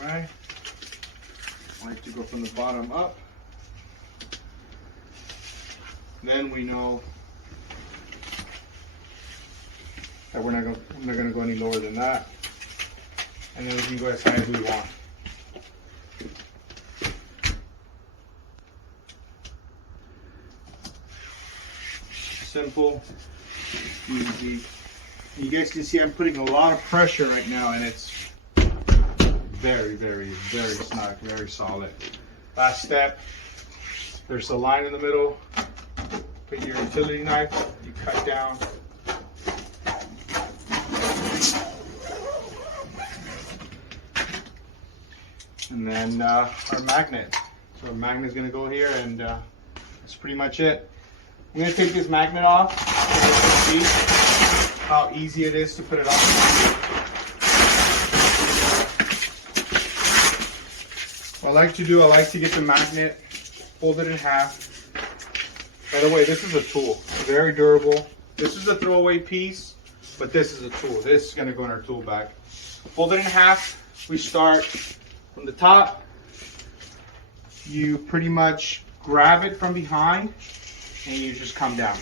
All right. I like to go from the bottom up. Then we know that we're not going to go any lower than that. And then we can go as high as we want. Simple, easy. You guys can see I'm putting a lot of pressure right now, and it's very, very, very snug, very solid. Last step, there's a line in the middle. Put your utility knife, you cut down. And then our magnet. So our magnet is going to go here, and that's pretty much it. I'm going to take this magnet off so you can see how easy it is to put it on. What I like to do, I like to get the magnet, fold it in half. By the way, this is a tool, very durable. This is a throwaway piece, but this is a tool. This is going to go in our tool bag. Fold it in half. We start from the top. You pretty much grab it from behind and you just come down.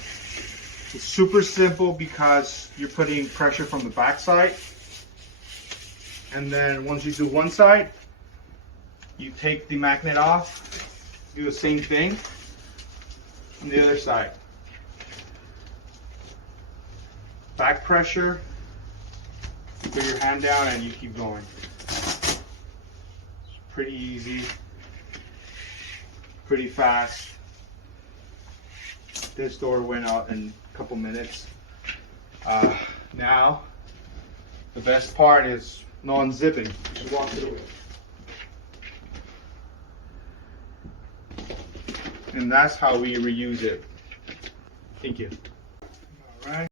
It's super simple because you're putting pressure from the back side. And then once you do one side, you take the magnet off, do the same thing on the other side. Back pressure, you put your hand down and you keep going. It's pretty easy, pretty fast. This door went out in a couple minutes. Now, the best part is no unzipping. Just walk through it. And that's how we reuse it. Thank you. All right.